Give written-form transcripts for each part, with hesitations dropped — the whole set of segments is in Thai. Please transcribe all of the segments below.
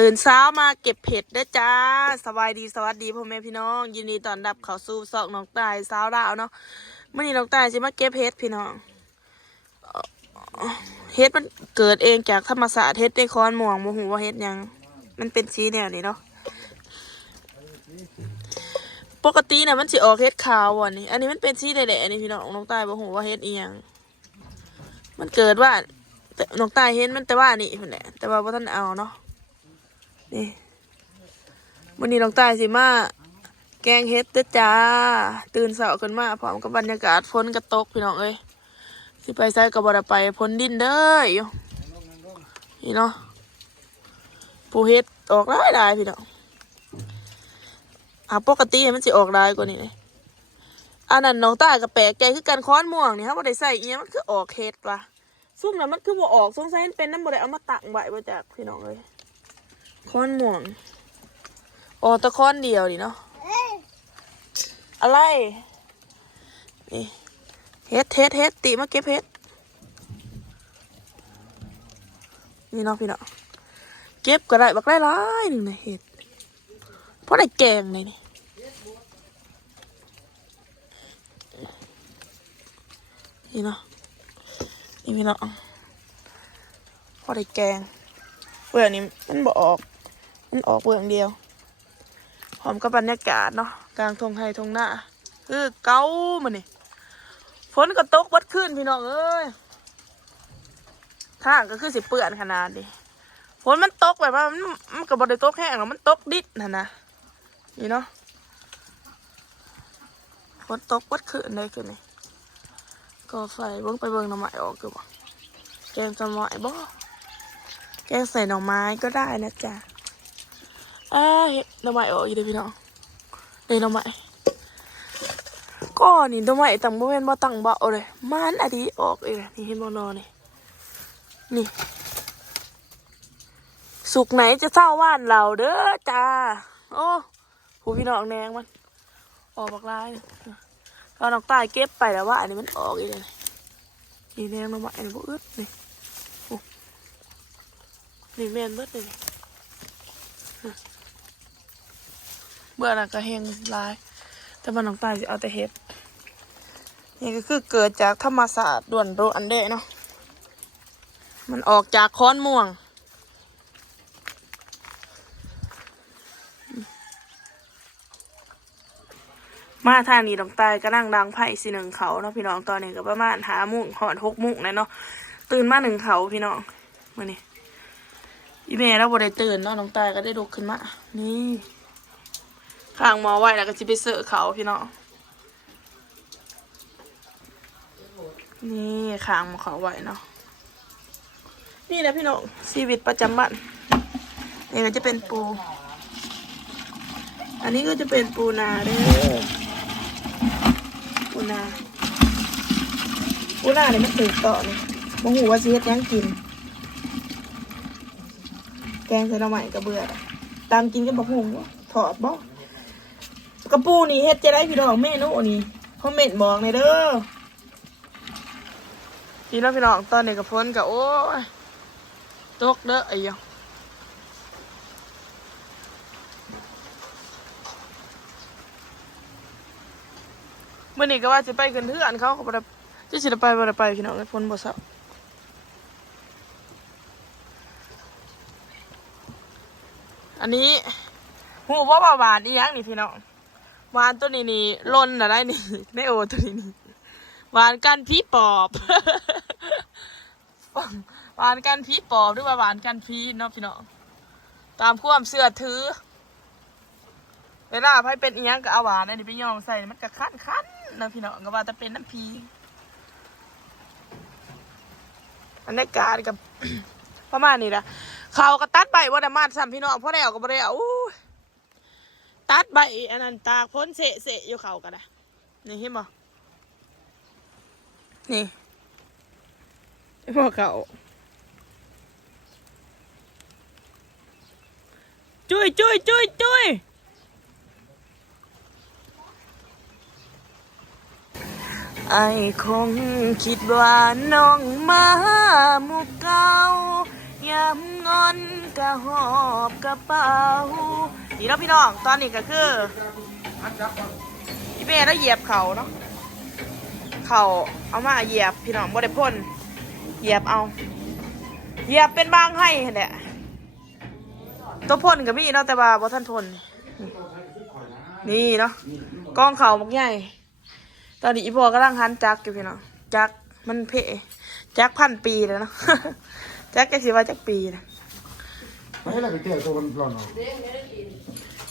ตื่นเช้ามาเก็บเผ็ดได้จ้าสบายดีสวัสดีพ่อแม่พี่น้องยินดีต้อนรับเข้าสู่ซอกน้องตายสาวดาวเนาะเมื่อนี้น้องตายจะมาเก็บเห็ดพี่น้องเห็ดมันเกิดเองจากธรรมชาติเห็ดในคอนหม่วงโมโหว่าเห็ดยังมันเป็นสีแนวนี้เนาะปกติน่ะมันสิออกเห็ดขาวอ่ะนี่อันนี้มันเป็นสีแดงๆนี่พี่น้องน้องตายโมโหว่าเห็ดเอียงมันเกิดว่าน้องตายเห็นมันแต่ว่านี่คนแหละแต่ว่าท่านเอาเนาะนี่วันนี้น้องตายสิมาแกงเฮ็ดเด้อจ้าตื่นเช้าขึ้นมาพร้อมกับบรรยากาศฝนกระตกพี่น้องเอ้ยสิไปไสก็บ่ได้ไปฝนดินเด้ออยู่นี่เนาะผู้เฮ็ดออกหลายพี่น้องปกติมันสิออกหลายกว่านี้เลยอันนั้นน้องตายกับแปลกใจคือกันค้อนม่วงนี่ครับบ่ได้ใส่อีหยังมันคือออกเฮ็ดว่ะซุ่มนั้นมันคือบ่ออกสงสัยมันเป็นน้ำบ่ได้เอามาตั้งไว้บ่จักพี่น้องเอ้ยค้อนม่วงตะค้อนเดียวดิเนาะอะไรนี่เฮ็ดติมาเก็บเฮ็ดนี่เนาะพี่เนาะเก็บก็ได้บักได้หลายหนึ่งนะเฮ็ดเพราะได้แกงเลยนี่เนาะนี่พี่เนาะพอได้แกงเปลือกนี้มันบ่ออกมันออกเปลือกเดียวหอมกับบรรยากาศเนาะกลางทงไฮทงหน้าคือเก้ามันนี่ฝนก็ตกวัดขึ้นพี่น้องเอ้ยทางก็คือสิเปื่อนขนาดดิฝนมันตกแบบว่ามันก็บ่ได้ตกแห้งหรอกมันตกดิดนะนี่เนาะฝนตกวัดขึ้นเลยคือนี่ก็ไฟเบิ้งไปเบิ้งหน่อไม้ออกคือบ่แกงหน่อไม้บ่แกงใส่หน่อไม้ก็ได้นะจ๊ะเห็ดหน่อไม้ออกอีกเลยพี่น้องหน่อไม้ก็นี่หน่อไม้ตั้งบ่แม่นบ่ตั้งเบาเลยมันอดีออกอีกเลยนี่เห็นบ่นอนี่สุกไหนจะเศร้าว่านเราเด้อจ้าโอ้ผู้พี่น้องแนงมันออกบักลายเนี่ยเราน้องตายเก็บไปแล้วว่าอันนี้มันออกอีกเลยนี่แนงหน่อไม้นี่บ่อึดนี่นี่แม่นเบิดเลยเบื่อน่ะก็แห้งลายแต่มันน้องตายจะเอาแต่เห็ดนี่ก็คือเกิดจากธรรมศาสตร์ด่วนโรอันเดะเนาะมันออกจากค้อนม่วงมาทางนี้น้องตายก็นั่งดังไผ่สิหนึ่งเขาเนาะพี่น้องตอนนี้ก็ประมาณ5 โมงหอด6 โมงเลยเนาะตื่นมา1 เขาพี่น้องมื่อนี้อีเมย์เราบ่ได้ตื่นเนาะน้องตายก็ได้ลุกขึ้นมานี่ข้างหมอไว้แล้วก็จะไปเสิร์ฟเขาพี่น้องนี่ข้างหมอเขาไว้เนาะนี่นะพี่น้องชีวิตประจำวันนี่ก็จะเป็นปูอันนี้ก็จะเป็นปูนาเด้อปูนาเนี่ยมันตื่นต่อเลยมองหูว่าซีเฮ็ดยังกินแกงใส่หน่อไม้กระเบือตามกินก็บอกหงถอดบ่กระปูนี่เฮ็ดจะได้พี่น้องเมนูนี่คอมเมนต์บอกในเด้อพี่น้องตอนนี้กับพ้นกับโอ้ยตกเด้อไอ้ยังเมื่อนี้ก็ว่าจะไปขึ้นเทือนเขาก็บ่ได้จะไปบ่ได้ไปพี่น้องพ้นบ่เศร้าอันนี้หูว่าหวานอีหยังนี่พี่น้องหวานตัวนี้นี่ล้นอะไรนี่ในโอตัวนี้นี่หวานกันผีปอบหวานกันผีปอบหรือว่าหวานกันผีเนาะพี่น้องตามความเชื่อถือเวลาไผเป็นอีหยังก็เอาหวานอันนี้ไปย่องใส่มันก็คันๆนะพี่น้องก็ว่าจะเป็นน้ำผีอันนี้การกับ ประมาณนี้ละเขาก็ตัดใบว่าแต่มาซ้ำพี่น้องเพราะได้เอาก็บ่ได้เอาตัดใบอันนั้นตากพ้นเสะอยู่เขากันนะนี่เห็นบ่นี่พวกเขาจุยไอ้คงคิดว่าน้องมาหมู่เก่ายามงอน กะหอบกระเป๋านี่เนาะพี่น้องตอนนี้ก็คือพี่เมย์แล้วเหยียบเขาเนาะเขาเอามาเหยียบพี่น้องบ่ได้พ่นเหยียบเอาเหยียบเป็นบางให้เนี่ยตัวพ่นกับมีเนาะแต่ว่าบ่ท่านพ่นนี่เนาะกองเขาบักใหญ่ตอนนี้อีพ่อกำลังหันจักอยู่พี่น้องจักมันเพะจัก1,000 ปีแล้วเนาะจักแกสิว่าจักปีนะไม่ให้เราไปเตะตัวมันร้อนหรอ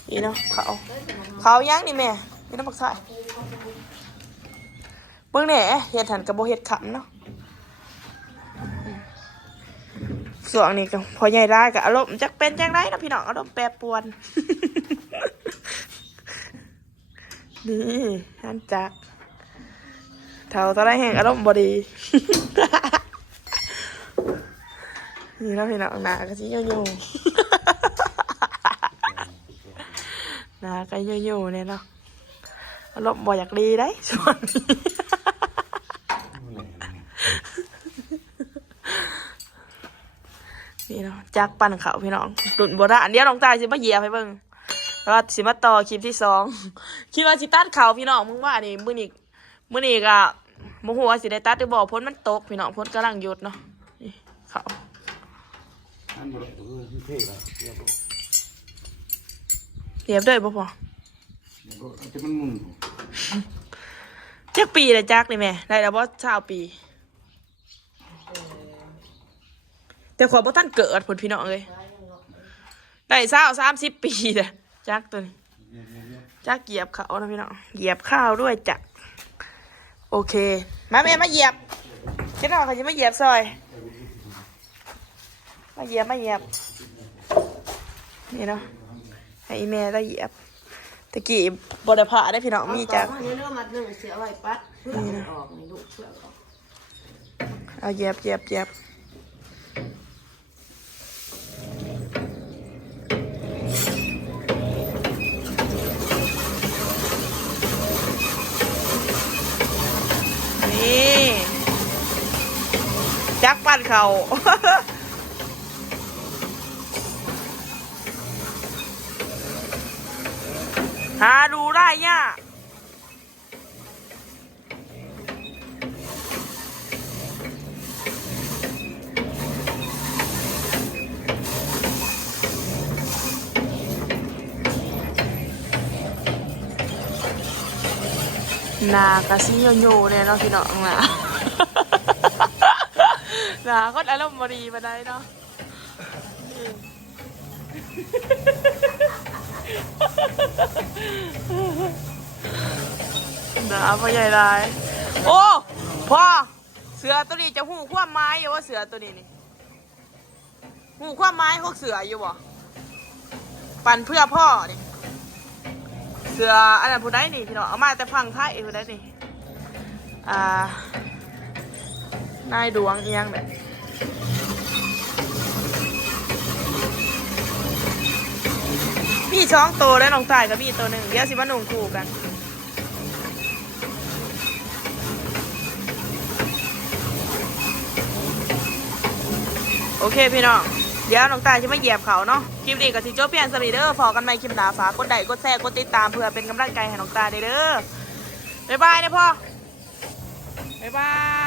นี่เนาะเขายังนี่แม่ไม่ต้องปักใส่เบิ่งแหน่เฮ็ดหันกับโบเฮ็ดขำเนาะส่วนนี้ก็พอใหญ่ได้กับอารมณ์จักเป็นจังไรนะพี่น้องอารมณ์แปรปรวนนี่หันจักเท่าตอนแรกแห่งอารมณ์บดีนี่นะพี่น้องหนาก็สิโยโย่หนาก็โยโย่เนี่ยเนาะอารมณ์บ่อยากดีได้ส่วนนี้นี่เนาะจักปั่นเขาพี่น้องดุนโบราณเดี๋ยวน้องตายสิมาเหยียบให้เบิ่งแล้วสิมาต่อคลิปที่2คิดว่าสิตัดเขาพี่น้องมึงว่านี่มื้อนี้ก็บ่ฮู้ว่าสิได้ตัดหรือบ่พ้นมันตกพี่น้องพ้นกำลังหยุดเนาะนี่เขาอันบ่ได้เท่แล้วเหยียบด้วยบ่พอจะมันมุนจักปีเลยจักนี่แม่ได้แล้วบ่20 ปีแต่ขอบ่ทันเกิดผลพี่น้องเลยได้30 ปีเลยจักตัวนี้จักเหยียบเขานะพี่น้องเหยียบข้าวด้วยจักโอเคมาแม่มาเหยียบคิดว่าเขาจะมาเหยียบซอยมาเหยียบนี่เนาะให้แม่ได้เหยียบตะกี้บไดผ่าได้พี่น้องมีจักนี่เนื้อมัดหนึ่งเสือไว้ปัดเพื่อออกนี่ลูกเพื่อออกเอาเหยียบนี่จักปั่นเขาหาดูได้ยากนากะซิโยเนี่ยเนาะพี่น้องนะนาก็อารมณ์บดีมาได้เนาะนาพ่อใหญ่ลายโอ้พ่อเสือตัวนี้จะหูความไม้อยู่ว่าเสือตัวนี้นี่หูความไม้พวกเสืออยู่บ่ปั่นเพื่อพ่อนี่เสืออันนั้นผู้ใดนี่พี่น้องเอามาแต่ฟังไทยผู้ใดนี่นายดวงเอียงแบบมี2 ตัวแล้วน้องตายกับมีตัวหนึ่งเดี๋ยวสิมาหนุ่งคู่กันโอเคพี่น้องเดี๋ยวน้องตายจะไม่เหยียบเขาเนาะคลิปนี้กับทีโจ้เพียนสมีเดอร์พอกันไหมคลิปหนาฝากกดไลค์กดแชร์กดติดตามเพื่อเป็นกำลังใจให้น้องตายเด้อบ๊ายบายนะพ่อบ๊ายบาย